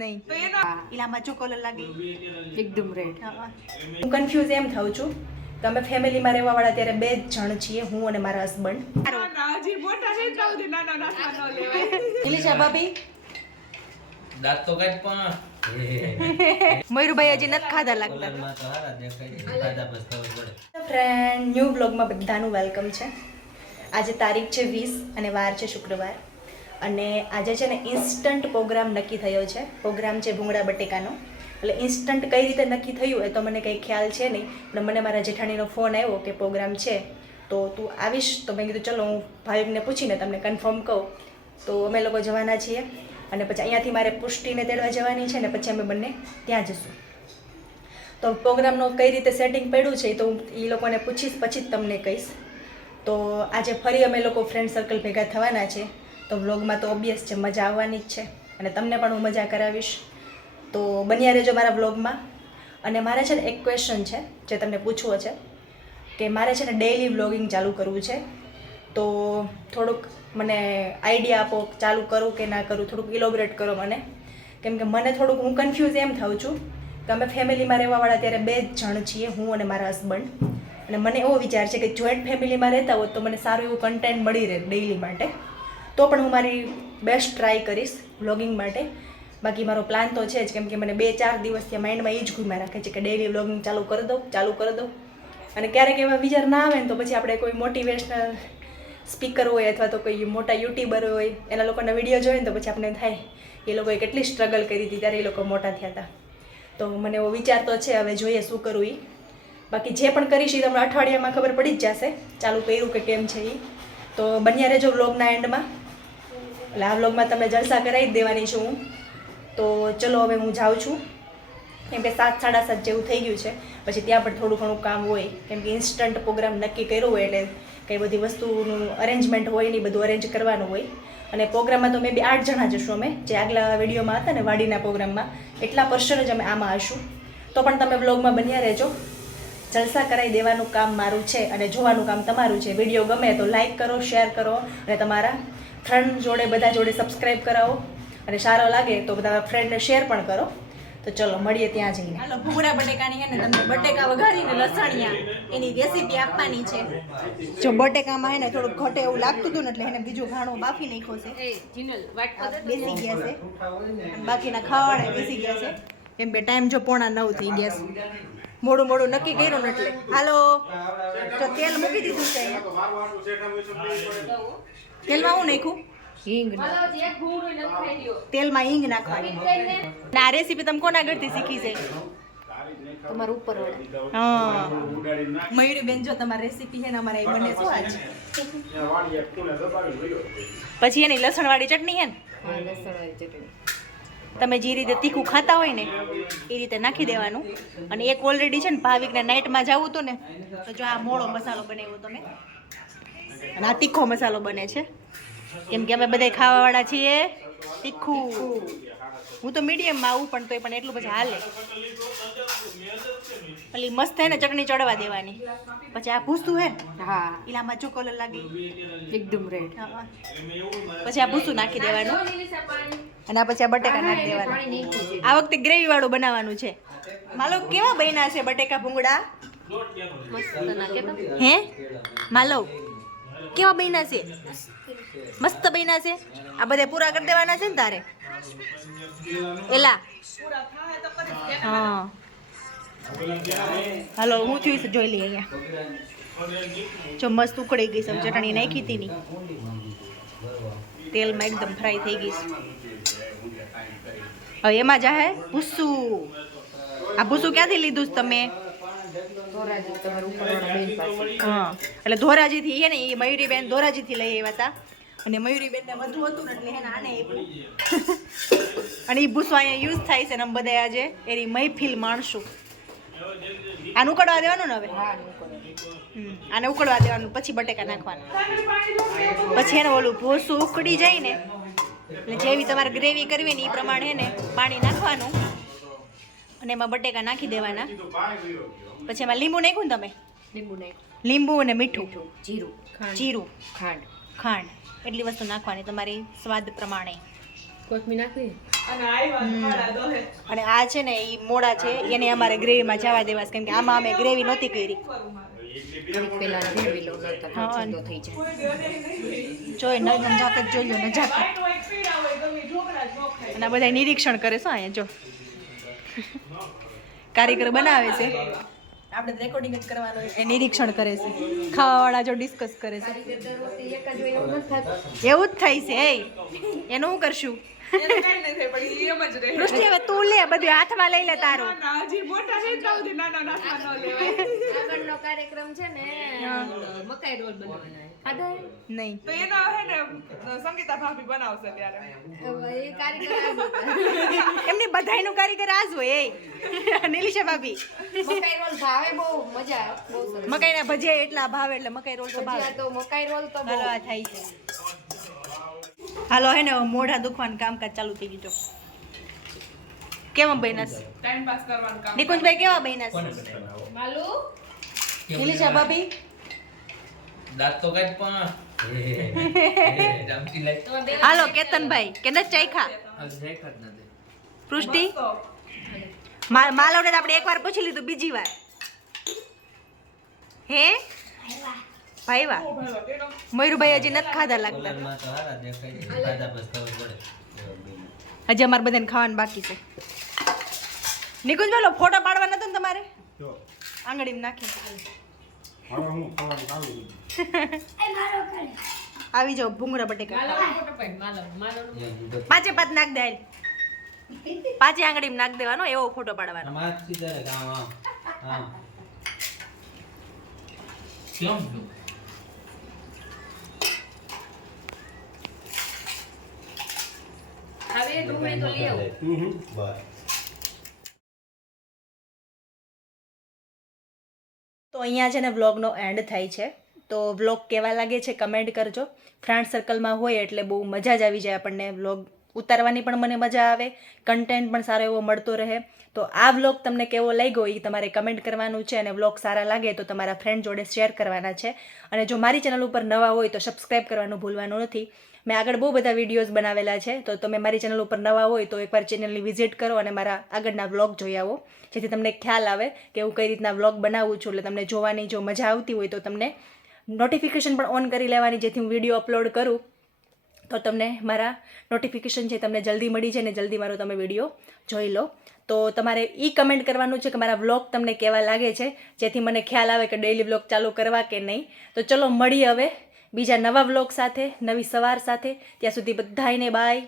નહીં ઇલામાં ચોકોલર લાગી એકદમ રેડ. હું કન્ફ્યુઝ એમ થાઉં છું કે અમે ફેમિલીમાં રહેવા વાળા ત્યારે 2 જ જણ છીએ, હું અને મારા હસબન્ડ. ઇલિશા ભાભી દાંત તો કાઢ પણ મયુરભાઈ હજી નથી ખાધા લાગતા. કલરમાં તો હારા દેખાય છે. ખાધા પછી ખબર પડે. ફ્રેન્ડ, ન્યૂ બ્લોગમાં બધાનું વેલકમ છે. આજે તારીખ છે 20 અને વાર છે શુક્રવાર. અને આજે છે ને ઇન્સ્ટન્ટ પ્રોગ્રામ નક્કી થયો છે. પ્રોગ્રામ છે ભૂંગળા બટેકાનો. એટલે ઇન્સ્ટન્ટ કઈ રીતે નક્કી થયું એ તો મને કંઈ ખ્યાલ છે નહીં, પણ મને મારા જેઠાણીનો ફોન આવ્યો કે પ્રોગ્રામ છે તો તું આવીશ. તો મેં કીધું ચલો હું ભાવિકને પૂછીને તમને કન્ફર્મ કહું. તો અમે લોકો જવાના છીએ અને પછી અહીંયાથી મારે પુષ્ટિને તેડવા જવાની છે ને પછી અમે બંને ત્યાં જઈશું. તો પ્રોગ્રામનો કઈ રીતે સેટિંગ પડ્યું છે તો હું એ લોકોને પૂછીશ પછી જ તમને કહીશ. તો આજે ફરી અમે લોકો ફ્રેન્ડ સર્કલ ભેગા થવાના છે. તો વ્લોગમાં તો ઓબ્વિયસ છે, મજા આવવાની જ છે અને તમને પણ હું મજા કરાવીશ. તો બન્યા રહેજો મારા વ્લોગમાં. અને મારે છે ને એક ક્વેશ્ચન છે જે તમને પૂછવો છે કે મારે છે ને ડેઇલી વ્લોગિંગ ચાલુ કરવું છે. તો થોડુંક મને આઈડિયા આપો, ચાલુ કરું કે ના કરું, થોડુંક ઇલોબરેટ કરો મને. કેમ કે મને થોડુંક હું કન્ફ્યુઝ એમ થાઉં છું કે અમે ફેમિલીમાં રહેવાવાળા ત્યારે 2 જ જણ છીએ, હું અને મારા હસબન્ડ. અને મને એવો વિચાર છે કે જોઈન્ટ ફેમિલીમાં રહેતા હોત તો મને સારું એવું કન્ટેન્ટ મળી રહે ડેઇલી માટે. તો પણ હું મારી બેસ્ટ ટ્રાય કરીશ વ્લોગિંગ માટે. બાકી મારો પ્લાન તો છે જ, કેમ કે મને 2-4 દિવસથી માઇન્ડમાં એ જ ઘૂમ્યા રાખે છે કે ડેઇલી વ્લોગિંગ ચાલુ કરી દઉં. અને ક્યારેક એવા વિચાર ના આવે ને તો પછી આપણે કોઈ મોટિવેશનલ સ્પીકર હોય અથવા તો કોઈ મોટા યુટ્યુબર હોય એના લોકોના વિડીયો જોઈએ ને તો પછી આપણે થાય એ લોકોએ કેટલી સ્ટ્રગલ કરી હતી ત્યારે એ લોકો મોટા થયા હતા. તો મને એવો વિચાર તો છે, હવે જોઈએ શું કરવું એ. બાકી જે પણ કરીશ એ તમને અઠવાડિયામાં ખબર પડી જ જશે ચાલુ કર્યું કે કેમ છે એ. તો બન્યા રહેજો વ્લોગના એન્ડમાં. એટલે આ વ્લોગમાં તમને જલસા કરાવી જ દેવાની છું હું. તો ચલો હવે હું જાઉં છું, કેમ કે 7-7:30 જેવું થઈ ગયું છે. પછી ત્યાં પણ થોડું ઘણું કામ હોય, કેમ કે ઇન્સ્ટન્ટ પ્રોગ્રામ નક્કી કર્યો હોય એટલે કંઈ બધી વસ્તુનું અરેન્જમેન્ટ હોય ને બધું અરેન્જ કરવાનું હોય. અને પ્રોગ્રામમાં તો મેં 8 જણા જશું અમે, જે આગલા વિડીયોમાં હતા ને વાડીના પ્રોગ્રામમાં એટલા પર્સન જ અમે આમાં હશું. તો પણ તમે વ્લોગમાં બન્યા રહેજો. જલસા કરાવી દેવાનું કામ મારું છે અને જોવાનું કામ તમારું છે. વિડીયો ગમે તો લાઈક કરો, શેર કરો અને તમારા ફ્રેન્ડ જોડે બધા જોડે સબસ્ક્રાઈબ કરાવો. અને સારો લાગે તો બધા ફ્રેન્ડને શેર પણ કરો. તો ચલો મળીએ ત્યાં જઈને. હાલો, ભૂંગળા બટેકાની છે ને તમને બટેકા વઘારીને લસણિયા એની રેસીપી આપવાની છે. જો બટેકામાં હે ને થોડુંક ઘટે એવું લાગતું હતું ને એટલે એને બીજું ઘાણું બાફી નાખ્યો છે. બેસી ગયા છે, બાકીના ખાવાડે બેસી ગયા છે. કેમ કે ટાઈમ જો 8:45 થઈ ગયા છે. મોડું નક્કી કર્યું ને એટલે. હાલો, તો તેલ મૂકી દીધું છે. તેલમાં હું નાખ્યું? હિંગ. તેલમાં હિંગ નાખવાની. આ રેસીપી તમે કોના આગળથી શીખી છે? તમારા ઉપર વાળા. હા, મયુરી બેન જો તમારી રેસીપી છે ને અમારે બને શું આજ. પછી એની લસણવાળી ચટણી છે ને, તમે જે રીતે તીખું ખાતા હોય ને એ રીતે નાખી દેવાનું. અને એક ઓલરેડી છે ને ભાવિકને નાઇટમાં જવું હતું ને તો જો આ મોળો મસાલો બનાવ્યો તમે, અને આ તીખો મસાલો બને છે. કેમ કે અમે બધા ખાવાવાળા છીએ તીખું. હું તો મીડિયમમાં આવું પણ તોય પણ એટલું પછી હાલે. પેલી મસ્ત હે ને ચટણી ચડવા દેવાની. પછી આ ભૂસું હે ને, હા, ઇલામાં ચોકોલર લાગી એકદમ રેડ. પછી આ ભૂસું નાખી દેવાનું અને આ પછી આ બટેકા નાખી દેવાના. આ વખતે ગ્રેવી વાળું બનાવવાનું છે. માલો કેવા બન્યા છે બટેકા ભૂંગળા? હે માલો કેવા બન્યા છે? મસ્ત બન્યા છે. આ બધા પૂરા કરી દેવાના છે ને તારે એલા? હા, હાલો હું થયું જોઈ લઈએ. અહીંયા જો મસ્ત ઉકળી ગઈ છે. ચટણી નાખી હતી ની તેલમાં એકદમ ફ્રાય થઈ ગઈ છે. હવે એમાં જાહે ભૂસું. આ ભૂસું ક્યાંથી લીધું છે તમે? હા, એટલે ધોરાજીથી છે ને એ મયુરી બેન ધોરાજીથી લઈ આવ્યા હતા. અને મયુરી બેનને વધુ હતું ને એટલે એને આને આપ્યું. અને એ ભૂસો અહીંયા યુઝ થાય છે ને અમે બધા આજે એની મહેફિલ માણશું. આને ઉકળવા દેવાનું ને હવે? આને ઉકળવા દેવાનું, પછી બટેકા નાખવાનું. પછી એને ઓલું ભૂસું ઉકળી જાય ને એટલે જેવી તમારે ગ્રેવી કરવી ને એ પ્રમાણે એને પાણી નાખવાનું અને એમાં બટેકા નાખી દેવાના. પછી એમાં લીંબુ નાખ્યું ને તમે? લીંબુ અને મીઠું, જીરું, ખાંડ એટલી વસ્તુ નાખવાની તમારી સ્વાદ પ્રમાણે. કોથમી નાખવી. અને આ છે ને એ મોડા છે એને અમારે ગ્રેવીમાં જવા દેવા છે, કેમ કે આમાં અમે ગ્રેવી નહોતી કરી. પેલા ભેળવી લઉં નતર હા. છૂટો થઈ જાય. જોઈ નજાકત જોઈ લો નજાકત. અને આ બધા નિરીક્ષણ કરે છે અહીંયા જો કારીગર બનાવે છે, આપણે રેકોર્ડિંગ જ કરવાનું એ નિરીક્ષણ કરે છે, ખાવાવાળા જો ડિસ્કસ કરે છે. એવું જ થાય છે એ એનું શું કરશું? પૃષ્ટિ હવે તું લે બધું હાથમાં લઈ લે તારું. આગળનો કાર્યક્રમ છે ને મકાઈ રોલ બનાવવાના. ખાધા હે? નહીં તો એનો હે ને સંગીતા ભાભી બનાવશે ત્યારે. હવે એ કારીગર આ જ હતા. એમની બધાયનું કારીગર આજ હોય એ નીલિશા ભાભી. મકાઈ રોલ ભાવે બહુ મજા આવે, બહુ સરસ. મકાઈના ભજીયા એટલા ભાવે એટલે મકાઈ રોલ તો ભાવે. ભજીયા તો મકાઈ રોલ તો બહુ. હાલો આ થાય છે. હાલો હે ને હવે મોઢા દુખવાનું કામકાજ ચાલુ થઈ ગયું. કેવા બન્યાસ ટાઈમ પાસ કરવાનું કામ. નિકુંજભાઈ કેવા બન્યાસ? કોને બનાવો? માલુ નીલિશા ભાભી દાંત તો કાઢ પણ જામતી લાઈ તમારે બે હાલો કેતનભાઈ કે નથી ચાખ્યા? આ દેખાત નથી. પૃષ્ટિ તો માલવને આપણે એકવાર પૂછી લીધું, બીજી વાર હે ભાઈ વાહ. બહુ ભાલો કેનો. મયુરભાઈ હજી નથી ખાધા લાગતા, કલરમાં તો હારા દેખાય છે. ખાધા પછી ખબર પડે. હજી અમારે બધાને ખાવાનું બાકી છે. નિકુંજભાઈ લો ફોટો પાડવા નતો ને તમારે આંગળીમાં નાખી આવી જાઓ ભૂંગળા બટેકા ખાવા. ફોટો પાડ. માલુ પાંચે પાંચ નાખ દે હાલ. પાંચે આંગળીમાં નાખ દેવાનો એવો ફોટો પાડવાનો. આમ હાથ સીધા રાખ. આમ આમ કેમ છું? હવે ડુંગળી તો લઈ આવો. તો અહીંયા છે ને વ્લોગનો એન્ડ થાય છે. તો વ્લોગ કેવા લાગે છે કમેન્ટ કરજો. ફ્રેન્ડ સર્કલમાં હોય એટલે બહુ મજા જ આવી જાય આપણને. વ્લોગ ઉતારવાની પણ મને મજા આવે, કન્ટેન્ટ પણ સારો એવો મળતો રહે. તો આ વ્લોગ તમને કેવો લાગ્યો એ તમારે કમેન્ટ કરવાનું છે, અને વ્લોગ સારા લાગે તો તમારા ફ્રેન્ડ જોડે શેર કરવાના છે. અને જો મારી ચેનલ ઉપર નવા હોય તો સબસ્ક્રાઈબ કરવાનું ભૂલવાનું નથી. મેં આગળ બહુ બધા વિડીયોઝ બનાવેલા છે, તો તમે મારી ચેનલ ઉપર નવા હોય તો એકવાર ચેનલની વિઝિટ કરો અને મારા આગળના વ્લોગ જોઈ આવો, જેથી તમને ખ્યાલ આવે કે હું કઈ રીતના વ્લોગ બનાવું છું. એટલે તમને જોવાની જો મજા આવતી હોય તો તમને નોટિફિકેશન પણ ઓન કરી લેવાની, જેથી હું વિડીયો અપલોડ કરું તો તમને મારા નોટિફિકેશન છે તમને જલ્દી મળી જાય ને જલ્દી મારો તમે વિડીયો જોઈ લો. તો તમારે એ કમેન્ટ કરવાનું છે કે મારા વ્લોગ તમને કેવા લાગે છે, જેથી મને ખ્યાલ આવે કે ડેઈલી વ્લોગ ચાલુ કરવા કે નહીં. તો ચલો મળીએ હવે બીજા નવા વ્લોગ સાથે, નવી સવાર સાથે. ત્યાં સુધી બધાયને બાય.